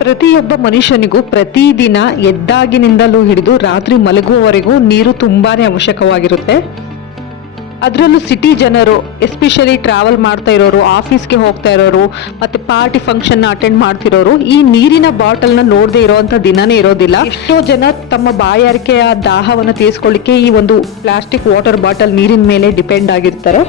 ಪ್ರತಿಯೊಬ್ಬ ಮನುಷ್ಯನಿಗೂ ಪ್ರತಿದಿನ ಎದ್ದಾಗಿನಿಂದಲೂ ಹಿಡಿದು ರಾತ್ರಿ ಮಲಗುವವರೆಗೂ ನೀರು ತುಂಬಾನೇ ಅವಶ್ಯಕವಾಗಿರುತ್ತೆ. ಅದರಲ್ಲೂ ಸಿಟಿ ಜನರು, ಎಸ್ಪೆಷಲಿ ಟ್ರಾವೆಲ್ ಮಾಡ್ತಾ ಇರೋರು, ಆಫೀಸ್ಗೆ ಹೋಗ್ತಾ ಇರೋರು, ಮತ್ತೆ ಪಾರ್ಟಿ ಫಂಕ್ಷನ್ ಅಟೆಂಡ್ ಮಾಡ್ತಿರೋರು, ಈ ನೀರಿನ ಬಾಟಲ್ನ ನೋಡದೆ ಇರೋವಂಥ ದಿನನೇ ಇರೋದಿಲ್ಲ. ಎಷ್ಟೋ ಜನ ತಮ್ಮ ಬಾಯಾರಿಕೆಯ ದಾಹವನ್ನು ತೀರಿಸ್ಕೊಳ್ಳಿಕ್ಕೆ ಈ ಒಂದು ಪ್ಲಾಸ್ಟಿಕ್ ವಾಟರ್ ಬಾಟಲ್ ನೀರಿನ ಮೇಲೆ ಡಿಪೆಂಡ್ ಆಗಿರ್ತಾರೆ.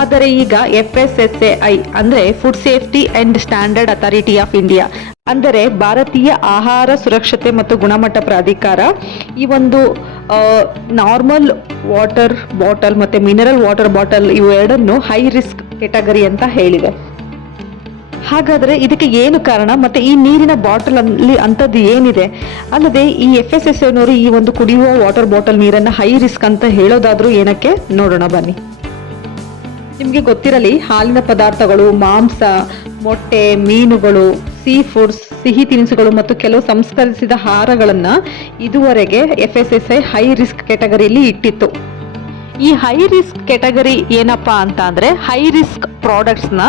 ಆದರೆ ಈಗ ಎಫ್ಎಸ್ಎಸ್ಎಐ ಅಂದರೆ food safety and standard authority of India ಅಂದರೆ ಭಾರತೀಯ ಆಹಾರ ಸುರಕ್ಷತೆ ಮತ್ತು ಗುಣಮಟ್ಟ ಪ್ರಾಧಿಕಾರ ಈ ಒಂದು ನಾರ್ಮಲ್ ವಾಟರ್ ಬಾಟಲ್ ಮತ್ತು ಮಿನರಲ್ ವಾಟರ್ ಬಾಟಲ್ ಇವು ಎರಡನ್ನು ಹೈ ರಿಸ್ಕ್ ಕೆಟಗರಿ ಅಂತ ಹೇಳಿದೆ. ಹಾಗಾದರೆ ಇದಕ್ಕೆ ಏನು ಕಾರಣ? ಮತ್ತು ಈ ನೀರಿನ ಬಾಟಲ್ ಅಲ್ಲಿ ಅಂಥದ್ದು ಏನಿದೆ? ಅಲ್ಲದೆ ಈ ಎಫ್ ಎಸ್ ಎಸ್ ಎನವರು ಈ ಒಂದು ಕುಡಿಯುವ ವಾಟರ್ ಬಾಟಲ್ ನೀರನ್ನು ಹೈ ರಿಸ್ಕ್ ಅಂತ ಹೇಳೋದಾದರೂ ಏನಕ್ಕೆ? ನೋಡೋಣ ಬನ್ನಿ. ನಿಮಗೆ ಗೊತ್ತಿರಲಿ, ಹಾಲಿನ ಪದಾರ್ಥಗಳು, ಮಾಂಸ, ಮೊಟ್ಟೆ, ಮೀನುಗಳು ಸೀ ಫುಡ್ಸ್ ಸಿಹಿ ತಿನಿಸುಗಳು ಮತ್ತು ಕೆಲವು ಸಂಸ್ಕರಿಸಿದ ಆಹಾರಗಳನ್ನು ಇದುವರೆಗೆ F S S I high risk ಕ್ಯಾಟಗರಿಯಲ್ಲಿ ಇಟ್ಟಿತ್ತು. ಈ ಹೈ ರಿಸ್ಕ್ ಕೆಟಗರಿ ಏನಪ್ಪ ಅಂತ ಅಂದರೆ ಹೈ ರಿಸ್ಕ್ ಪ್ರಾಡಕ್ಟ್ಸ್ನ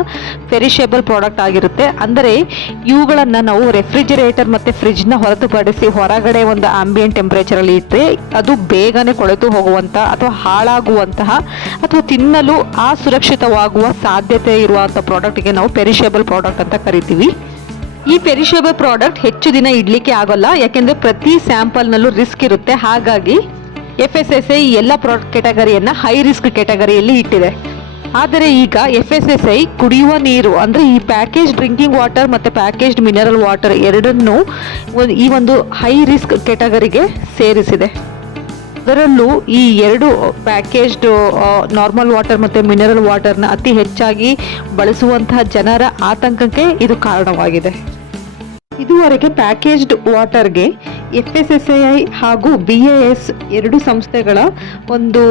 ಪೆರಿಷೇಬಲ್ ಪ್ರಾಡಕ್ಟ್ ಆಗಿರುತ್ತೆ. ಅಂದರೆ ಇವುಗಳನ್ನು ನಾವು ರೆಫ್ರಿಜಿರೇಟರ್ ಮತ್ತು ಫ್ರಿಜ್ನ ಹೊರತುಪಡಿಸಿ ಹೊರಗಡೆ ಒಂದು ಆಂಬಿಯಂಟ್ ಟೆಂಪ್ರೇಚರಲ್ಲಿ ಇಟ್ಟರೆ ಅದು ಬೇಗನೆ ಕೊಳೆತು ಹೋಗುವಂಥ ಅಥವಾ ಹಾಳಾಗುವಂತಹ ಅಥವಾ ತಿನ್ನಲು ಅಸುರಕ್ಷಿತವಾಗುವ ಸಾಧ್ಯತೆ ಇರುವಂಥ ಪ್ರಾಡಕ್ಟ್ಗೆ ನಾವು ಪೆರಿಷೇಬಲ್ ಪ್ರಾಡಕ್ಟ್ ಅಂತ ಕರಿತೀವಿ. ಈ ಪೆರಿಷೇಬಲ್ ಪ್ರಾಡಕ್ಟ್ ಹೆಚ್ಚು ದಿನ ಇಡಲಿಕ್ಕೆ ಆಗೋಲ್ಲ, ಯಾಕೆಂದರೆ ಪ್ರತಿ ಸ್ಯಾಂಪಲ್ನಲ್ಲೂ ರಿಸ್ಕ್ ಇರುತ್ತೆ. ಹಾಗಾಗಿ ಎಫ್ ಎಸ್ ಎಸ್ ಐ ಎಲ್ಲ ಪ್ರಾಡಕ್ಟ್ ಕೆಟಗರಿಯನ್ನು ಹೈ ರಿಸ್ಕ್ ಕೆಟಗರಿಯಲ್ಲಿ ಇಟ್ಟಿದೆ. ಆದರೆ ಈಗ ಎಫ್ ಎಸ್ ಎಸ್ ಐ ಕುಡಿಯುವ ನೀರು, ಅಂದರೆ ಈ ಪ್ಯಾಕೇಜ್ ಡ್ರಿಂಕಿಂಗ್ ವಾಟರ್ ಮತ್ತು ಪ್ಯಾಕೇಜ್ಡ್ ಮಿನರಲ್ ವಾಟರ್ ಎರಡನ್ನೂ ಈ ಒಂದು ಹೈ ರಿಸ್ಕ್ ಕೆಟಗರಿಗೆ ಸೇರಿಸಿದೆ. ಅದರಲ್ಲೂ ಈ ಎರಡು ಪ್ಯಾಕೇಜ್ಡ್ ನಾರ್ಮಲ್ ವಾಟರ್ ಮತ್ತು ಮಿನರಲ್ ವಾಟರ್ನ ಅತಿ ಹೆಚ್ಚಾಗಿ ಬಳಸುವಂತಹ ಜನರ ಆತಂಕಕ್ಕೆ ಇದು ಕಾರಣವಾಗಿದೆ. ಇದುವರೆಗೆ ಪ್ಯಾಕೇಜ್ಡ್ ವಾಟರ್ಗೆ ಎಫ್ ಎಸ್ ಎಸ್ ಐ ಹಾಗೂ ಬಿ ಎ ಎಸ್ ಎರಡು ಸಂಸ್ಥೆಗಳ ಒಂದು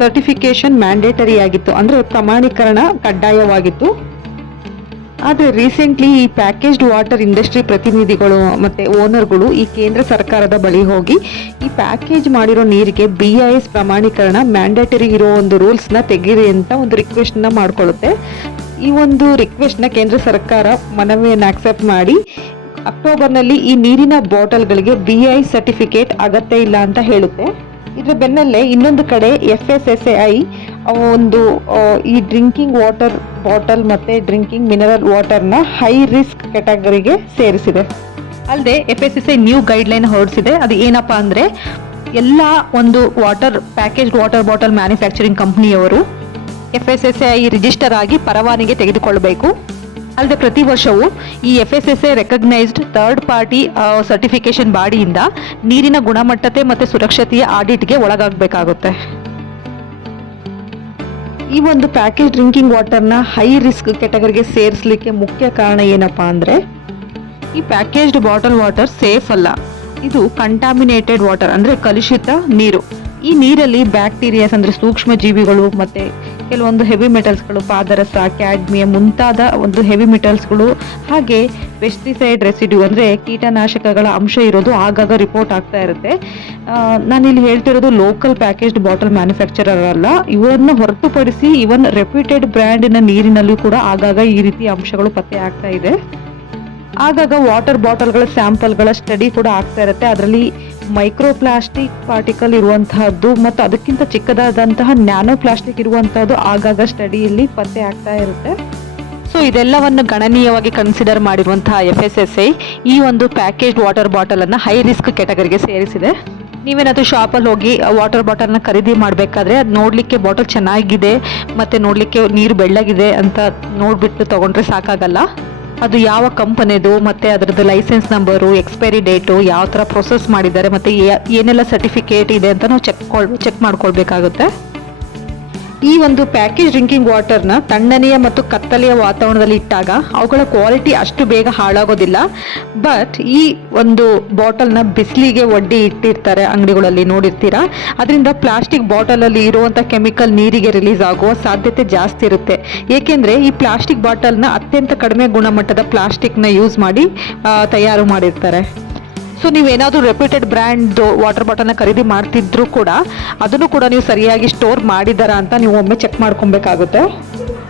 ಸರ್ಟಿಫಿಕೇಶನ್ ಮ್ಯಾಂಡೇಟರಿ ಆಗಿತ್ತು ಅಂದರೆ ಪ್ರಮಾಣೀಕರಣ ಕಡ್ಡಾಯವಾಗಿತ್ತು. ಆದರೆ ರೀಸೆಂಟ್ಲಿ ಈ ಪ್ಯಾಕೇಜ್ಡ್ ವಾಟರ್ ಇಂಡಸ್ಟ್ರಿ ಪ್ರತಿನಿಧಿಗಳು ಮತ್ತು ಓನರ್ಗಳು ಈ ಕೇಂದ್ರ ಸರ್ಕಾರದ ಬಳಿ ಹೋಗಿ ಈ ಪ್ಯಾಕೇಜ್ ಮಾಡಿರೋ ನೀರಿಗೆ ಬಿ ಐ ಎಸ್ ಪ್ರಮಾಣೀಕರಣ ಮ್ಯಾಂಡೇಟರಿ ಇರೋ ಒಂದು ರೂಲ್ಸ್ನ ತೆಗೀರಿ ಅಂತ ಒಂದು ರಿಕ್ವೆಸ್ಟನ್ನ ಮಾಡ್ಕೊಳ್ಳುತ್ತೆ. ಈ ಒಂದು ರಿಕ್ವೆಸ್ಟ್ನ ಕೇಂದ್ರ ಸರ್ಕಾರ ಮನವಿಯನ್ನು ಆಕ್ಸೆಪ್ಟ್ ಮಾಡಿ, ಅಕ್ಟೋಬರ್ನಲ್ಲಿ ಈ ನೀರಿನ ಬಾಟಲ್ಗಳಿಗೆ ಬಿ ಐ ಸರ್ಟಿಫಿಕೇಟ್ ಅಗತ್ಯ ಇಲ್ಲ ಅಂತ ಹೇಳುತ್ತೆ. ಇದರ ಬೆನ್ನಲ್ಲೇ ಇನ್ನೊಂದು ಕಡೆ F S S A I ಒಂದು ಈ ಡ್ರಿಂಕಿಂಗ್ ವಾಟರ್ ಬಾಟಲ್ ಮತ್ತು ಡ್ರಿಂಕಿಂಗ್ ಮಿನರಲ್ ವಾಟರ್ನ ಹೈ ರಿಸ್ಕ್ ಕ್ಯಾಟಗರಿಗೆ ಸೇರಿಸಿದೆ. ಅಲ್ಲದೆ F S S I new guideline ಹೊರಡಿಸಿದೆ. ಅದು ಏನಪ್ಪಾ ಅಂದರೆ, ಎಲ್ಲ ಒಂದು water package water bottle manufacturing ಕಂಪ್ನಿಯವರು F S S I register ಆಗಿ ಪರವಾನಿಗೆ ತೆಗೆದುಕೊಳ್ಳಬೇಕು. ಅಲ್ಲದೆ ಪ್ರತಿ ವರ್ಷವೂ ಈ F S S A recognised third party certification ಬಾಡಿಯಿಂದ ನೀರಿನ ಗುಣಮಟ್ಟತೆ ಮತ್ತು ಸುರಕ್ಷತೆಯ ಆಡಿಟ್ಗೆ ಒಳಗಾಗಬೇಕಾಗುತ್ತೆ. ಈ ಒಂದು ಪ್ಯಾಕೇಜ್ ಡ್ರಿಂಕಿಂಗ್ ವಾಟರ್ನ ಹೈ ರಿಸ್ಕ್ ಕೆಟಗರಿಗೆ ಸೇರಿಸಲಿಕ್ಕೆ ಮುಖ್ಯ ಕಾರಣ ಏನಪ್ಪಾ ಅಂದರೆ, ಈ ಪ್ಯಾಕೇಜ್ಡ್ ಬಾಟಲ್ ವಾಟರ್ ಸೇಫ್ ಅಲ್ಲ. ಇದು ಕಂಟಾಮಿನೇಟೆಡ್ ವಾಟರ್ ಅಂದರೆ ಕಲುಷಿತ ನೀರು. ಈ ನೀರಲ್ಲಿ ಬ್ಯಾಕ್ಟೀರಿಯಾಸ್ ಅಂದರೆ ಸೂಕ್ಷ್ಮ ಜೀವಿಗಳು ಮತ್ತು ಕೆಲವೊಂದು ಹೆವಿ ಮೆಟಲ್ಸ್ಗಳು ಪಾದರಸ ಕ್ಯಾಡ್ಮಿಯಂ ಮುಂತಾದ ಒಂದು ಹೆವಿ ಮೆಟಲ್ಸ್ಗಳು ಹಾಗೆ ಪೆಸ್ಟಿಸೈಡ್ ರೆಸಿಡ್ಯೂ ಅಂದರೆ ಕೀಟನಾಶಕಗಳ ಅಂಶ ಇರೋದು ಆಗಾಗ ರಿಪೋರ್ಟ್ ಆಗ್ತಾ ಇರುತ್ತೆ. ನಾನಿಲ್ಲಿ ಹೇಳ್ತಿರೋದು ಲೋಕಲ್ ಪ್ಯಾಕೇಜ್ಡ್ ಬಾಟಲ್ ಮ್ಯಾನುಫ್ಯಾಕ್ಚರರ್ ಅಲ್ಲ. ಇವರನ್ನು ಹೊರತುಪಡಿಸಿ ಇವನ್ ರೆಪ್ಯೂಟೆಡ್ ಬ್ರ್ಯಾಂಡಿನ ನೀರಿನಲ್ಲೂ ಕೂಡ ಆಗಾಗ ಈ ರೀತಿ ಅಂಶಗಳು ಪತ್ತೆ ಆಗ್ತಾ ಇದೆ. ಆಗಾಗ ವಾಟರ್ ಬಾಟಲ್ಗಳ ಸ್ಯಾಂಪಲ್ಗಳ ಸ್ಟಡಿ ಕೂಡ ಆಗ್ತಾ ಇರುತ್ತೆ. ಅದರಲ್ಲಿ ಮೈಕ್ರೋ ಪ್ಲಾಸ್ಟಿಕ್ ಪಾರ್ಟಿಕಲ್ ಇರುವಂತಹದ್ದು ಮತ್ತು ಅದಕ್ಕಿಂತ ಚಿಕ್ಕದಾದಂತಹ ನ್ಯಾನೋ ಪ್ಲಾಸ್ಟಿಕ್ ಇರುವಂತಹದ್ದು ಆಗಾಗ ಸ್ಟಡಿಯಲ್ಲಿ ಪತ್ತೆ ಆಗ್ತಾ ಇರುತ್ತೆ. ಸೊ ಇದೆಲ್ಲವನ್ನು ಗಣನೀಯವಾಗಿ ಕನ್ಸಿಡರ್ ಮಾಡಿರುವಂತಹ ಎಫ್ ಎಸ್ ಎಸ್ ಐ ಈ ಒಂದು ಪ್ಯಾಕೇಜ್ ವಾಟರ್ ಬಾಟಲ್ ಅನ್ನ ಹೈ ರಿಸ್ಕ್ ಕ್ಯಾಟಗರಿಗೆ ಸೇರಿಸಿದೆ. ನೀವೇನಾದರೂ ಶಾಪಲ್ಲಿ ಹೋಗಿ ವಾಟರ್ ಬಾಟಲ್ನ ಖರೀದಿ ಮಾಡಬೇಕಾದ್ರೆ ಅದು ನೋಡಲಿಕ್ಕೆ ಬಾಟಲ್ ಚೆನ್ನಾಗಿದೆ, ಮತ್ತೆ ನೋಡಲಿಕ್ಕೆ ನೀರು ಬೆಳ್ಳಗಿದೆ ಅಂತ ನೋಡ್ಬಿಟ್ಟು ತಗೊಂಡ್ರೆ ಸಾಕಾಗಲ್ಲ. ಅದು ಯಾವ ಕಂಪನಿದು, ಮತ್ತೆ ಅದರದ್ದು ಲೈಸೆನ್ಸ್ ನಂಬರು ಎಕ್ಸ್ಪೈರಿ ಡೇಟು ಯಾವ ಥರ ಪ್ರೊಸೆಸ್ ಮಾಡಿದ್ದಾರೆ, ಮತ್ತೆ ಏನೆಲ್ಲ ಸರ್ಟಿಫಿಕೇಟ್ ಇದೆ ಅಂತ ನಾವು ಚೆಕ್ ಚೆಕ್ ಮಾಡ್ಕೊಳ್ಬೇಕಾಗುತ್ತೆ. ಈ ಒಂದು ಪ್ಯಾಕೇಜ್ ಡ್ರಿಂಕಿಂಗ್ ವಾಟರ್ನ ತಣ್ಣನೆಯ ಮತ್ತು ಕತ್ತಲೆಯ ವಾತಾವರಣದಲ್ಲಿ ಇಟ್ಟಾಗ ಅವುಗಳ ಕ್ವಾಲಿಟಿ ಅಷ್ಟು ಬೇಗ ಹಾಳಾಗೋದಿಲ್ಲ. ಬಟ್ ಈ ಒಂದು ಬಾಟಲ್ನ ಬಿಸಿಲಿಗೆ ಒಡ್ಡಿ ಇಟ್ಟಿರ್ತಾರೆ ಅಂಗಡಿಗಳಲ್ಲಿ ನೋಡಿರ್ತೀರಾ. ಅದರಿಂದ ಪ್ಲಾಸ್ಟಿಕ್ ಬಾಟಲಲ್ಲಿ ಇರುವಂಥ ಕೆಮಿಕಲ್ ನೀರಿಗೆ ರಿಲೀಸ್ ಆಗುವ ಸಾಧ್ಯತೆ ಜಾಸ್ತಿ ಇರುತ್ತೆ. ಏಕೆಂದರೆ ಈ ಪ್ಲಾಸ್ಟಿಕ್ ಬಾಟಲ್ನ ಅತ್ಯಂತ ಕಡಿಮೆ ಗುಣಮಟ್ಟದ ಪ್ಲಾಸ್ಟಿಕ್ನ ಯೂಸ್ ಮಾಡಿ ತಯಾರು ಮಾಡಿರ್ತಾರೆ. ಸೊ ನೀವೇನಾದರೂ ರೆಪ್ಯೂಟೆಡ್ ಬ್ರ್ಯಾಂಡ್ ವಾಟರ್ ಬಾಟಲ್ನ ಖರೀದಿ ಮಾಡ್ತಿದ್ರು ಕೂಡ, ಅದನ್ನು ಕೂಡ ನೀವು ಸರಿಯಾಗಿ ಸ್ಟೋರ್ ಮಾಡಿದ್ದಾರಾ ಅಂತ ನೀವು ಒಮ್ಮೆ ಚೆಕ್ ಮಾಡ್ಕೊಬೇಕಾಗುತ್ತೆ.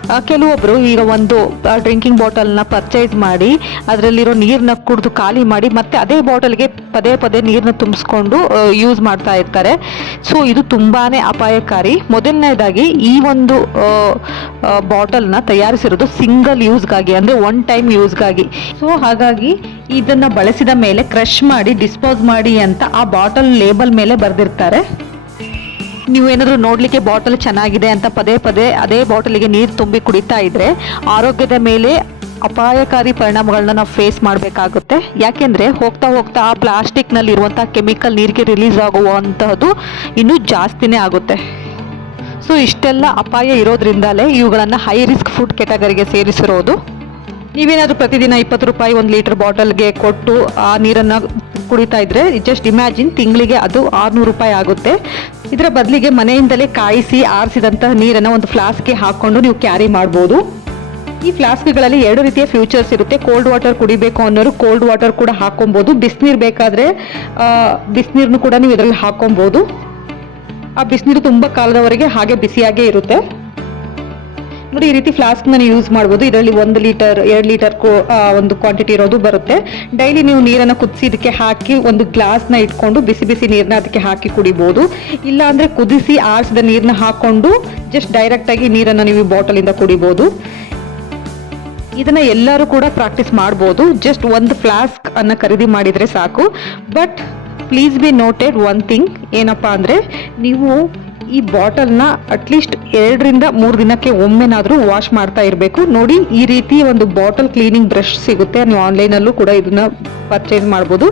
ಆ, ಕೆಲವೊಬ್ರು ಈಗ ಒಂದು ಡ್ರಿಂಕಿಂಗ್ ಬಾಟಲ್ನ ಪರ್ಚೇಸ್ ಮಾಡಿ ಅದರಲ್ಲಿರೋ ನೀರನ್ನ ಕುಡಿದು ಖಾಲಿ ಮಾಡಿ ಮತ್ತೆ ಅದೇ ಬಾಟಲ್ಗೆ ಪದೇ ಪದೇ ನೀರನ್ನ ತುಂಬಿಸ್ಕೊಂಡು ಯೂಸ್ ಮಾಡ್ತಾ ಇರ್ತಾರೆ. ಸೊ ಇದು ತುಂಬಾನೇ ಅಪಾಯಕಾರಿ. ಮೊದಲನೇದಾಗಿ ಈ ಒಂದು ಬಾಟಲ್ನ ತಯಾರಿಸಿರೋದು ಸಿಂಗಲ್ ಯೂಸ್ಗಾಗಿ ಅಂದರೆ ಒನ್ ಟೈಮ್ ಯೂಸ್ಗಾಗಿ ಸೊ ಹಾಗಾಗಿ ಇದನ್ನು ಬಳಸಿದ ಮೇಲೆ ಕ್ರಷ್ ಮಾಡಿ ಡಿಸ್ಪೋಸ್ ಮಾಡಿ ಅಂತ ಆ ಬಾಟಲ್ ಲೇಬಲ್ ಮೇಲೆ ಬರೆದಿರ್ತಾರೆ. ನೀವು ಏನಾದರೂ ನೋಡಲಿಕ್ಕೆ ಬಾಟಲ್ ಚೆನ್ನಾಗಿದೆ ಅಂತ ಪದೇ ಪದೇ ಅದೇ ಬಾಟಲಿಗೆ ನೀರು ತುಂಬಿ ಕುಡಿತಾ ಇದ್ದರೆ ಆರೋಗ್ಯದ ಮೇಲೆ ಅಪಾಯಕಾರಿ ಪರಿಣಾಮಗಳನ್ನ ನಾವು ಫೇಸ್ ಮಾಡಬೇಕಾಗುತ್ತೆ. ಯಾಕೆಂದರೆ ಹೋಗ್ತಾ ಹೋಗ್ತಾ ಆ ಪ್ಲಾಸ್ಟಿಕ್ನಲ್ಲಿ ಇರುವಂಥ ಕೆಮಿಕಲ್ ನೀರಿಗೆ ರಿಲೀಸ್ ಆಗುವಂತಹದ್ದು ಇನ್ನೂ ಜಾಸ್ತಿನೇ ಆಗುತ್ತೆ. ಸೊ ಇಷ್ಟೆಲ್ಲ ಅಪಾಯ ಇರೋದ್ರಿಂದಲೇ ಇವುಗಳನ್ನು ಹೈ ರಿಸ್ಕ್ ಫುಡ್ ಕೆಟಗರಿಗೆ ಸೇರಿಸಿರೋದು. ನೀವೇನಾದರೂ ಪ್ರತಿದಿನ ಇಪ್ಪತ್ತು ರೂಪಾಯಿ ಒಂದು ಲೀಟರ್ ಬಾಟಲ್ಗೆ ಕೊಟ್ಟು ಆ ನೀರನ್ನು ಕುಡಿತಾ ಇದ್ರೆ ಜಸ್ಟ್ ಇಮ್ಯಾಜಿನ್ ತಿಂಗಳಿಗೆ ಅದು ಆರುನೂರು ರೂಪಾಯಿ ಆಗುತ್ತೆ. ಇದರ ಬದಲಿಗೆ ಮನೆಯಿಂದಲೇ ಕಾಯಿಸಿ ಆರಿಸಿದಂತಹ ನೀರನ್ನು ಒಂದು ಫ್ಲಾಸ್ಕ್ಗೆ ಹಾಕ್ಕೊಂಡು ನೀವು ಕ್ಯಾರಿ ಮಾಡ್ಬೋದು. ಈ ಫ್ಲಾಸ್ಕ್ಗಳಲ್ಲಿ ಎರಡು ರೀತಿಯ ಫ್ಯೂಚರ್ಸ್ ಇರುತ್ತೆ. ಕೋಲ್ಡ್ ವಾಟರ್ ಕುಡಿಬೇಕು ಅನ್ನೋರು ಕೋಲ್ಡ್ ವಾಟರ್ ಕೂಡ ಹಾಕೊಬೋದು. ಬಿಸಿನೀರು ಬೇಕಾದರೆ ಬಿಸಿನೀರನ್ನು ಕೂಡ ನೀವು ಇದರಲ್ಲಿ ಹಾಕೊಬೋದು. ಆ ಬಿಸಿನೀರು ತುಂಬ ಕಾಲದವರೆಗೆ ಹಾಗೆ ಬಿಸಿಯಾಗೇ ಇರುತ್ತೆ. ನೋಡಿ, ಈ ರೀತಿ ಫ್ಲಾಸ್ಕ್ನ ನೀವು ಯೂಸ್ ಮಾಡ್ಬೋದು. ಇದರಲ್ಲಿ ಒಂದು ಲೀಟರ್ ಎರಡು ಲೀಟರ್ ಒಂದು ಕ್ವಾಂಟಿಟಿ ಇರೋದು ಬರುತ್ತೆ. ಡೈಲಿ ನೀವು ನೀರನ್ನು ಕುದಿಸಿ ಇದಕ್ಕೆ ಹಾಕಿ ಒಂದು ಗ್ಲಾಸ್ನ ಇಟ್ಕೊಂಡು ಬಿಸಿ ಬಿಸಿ ನೀರನ್ನ ಅದಕ್ಕೆ ಹಾಕಿ ಕುಡಿಬೋದು. ಇಲ್ಲ ಅಂದ್ರೆ ಕುದಿಸಿ ಆರಿಸಿದ ನೀರನ್ನ ಹಾಕೊಂಡು ಜಸ್ಟ್ ಡೈರೆಕ್ಟಾಗಿ ನೀರನ್ನು ನೀವು ಬಾಟಲಿಂದ ಕುಡಿಬೋದು. ಇದನ್ನ ಎಲ್ಲರೂ ಕೂಡ ಪ್ರಾಕ್ಟೀಸ್ ಮಾಡ್ಬೋದು. ಜಸ್ಟ್ ಒಂದು ಫ್ಲಾಸ್ಕ್ ಅನ್ನ ಖರೀದಿ ಮಾಡಿದ್ರೆ ಸಾಕು. But please be noted one thing ಏನಪ್ಪಾ ಅಂದ್ರೆ, ನೀವು ಈ ಬಾಟಲ್ನ ಅಟ್ಲೀಸ್ಟ್ ಎರಡರಿಂದ ಮೂರು ದಿನಕ್ಕೆ ಒಮ್ಮೆನಾದರೂ ವಾಶ್ ಮಾಡ್ತಾ ಇರಬೇಕು. ನೋಡಿ, ಈ ರೀತಿ ಒಂದು ಬಾಟಲ್ ಕ್ಲೀನಿಂಗ್ ಬ್ರಷ್ ಸಿಗುತ್ತೆ. ನೀವು ಆನ್ಲೈನಲ್ಲೂ ಕೂಡ ಇದನ್ನ ಪರ್ಚೇಸ್ ಮಾಡ್ಬೋದು.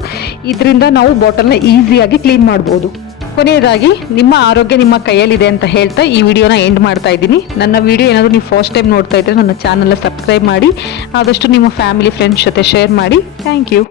ಇದರಿಂದ ನಾವು ಬಾಟಲ್ನ ಈಸಿಯಾಗಿ ಕ್ಲೀನ್ ಮಾಡ್ಬೋದು. ಕೊನೆಯದಾಗಿ, ನಿಮ್ಮ ಆರೋಗ್ಯ ನಿಮ್ಮ ಕೈಯಲ್ಲಿದೆ ಅಂತ ಹೇಳ್ತಾ ಈ ವಿಡಿಯೋನ ಎಂಡ್ ಮಾಡ್ತಾ ಇದ್ದೀನಿ. ನನ್ನ ವಿಡಿಯೋ ಏನಾದರೂ ನೀವು ಫಸ್ಟ್ ಟೈಮ್ ನೋಡ್ತಾ ಇದ್ರೆ ನನ್ನ ಚಾನಲ್ನ ಸಬ್ಸ್ಕ್ರೈಬ್ ಮಾಡಿ. ಆದಷ್ಟು ನಿಮ್ಮ ಫ್ಯಾಮಿಲಿ ಫ್ರೆಂಡ್ಸ್ ಜೊತೆ ಶೇರ್ ಮಾಡಿ. Thank you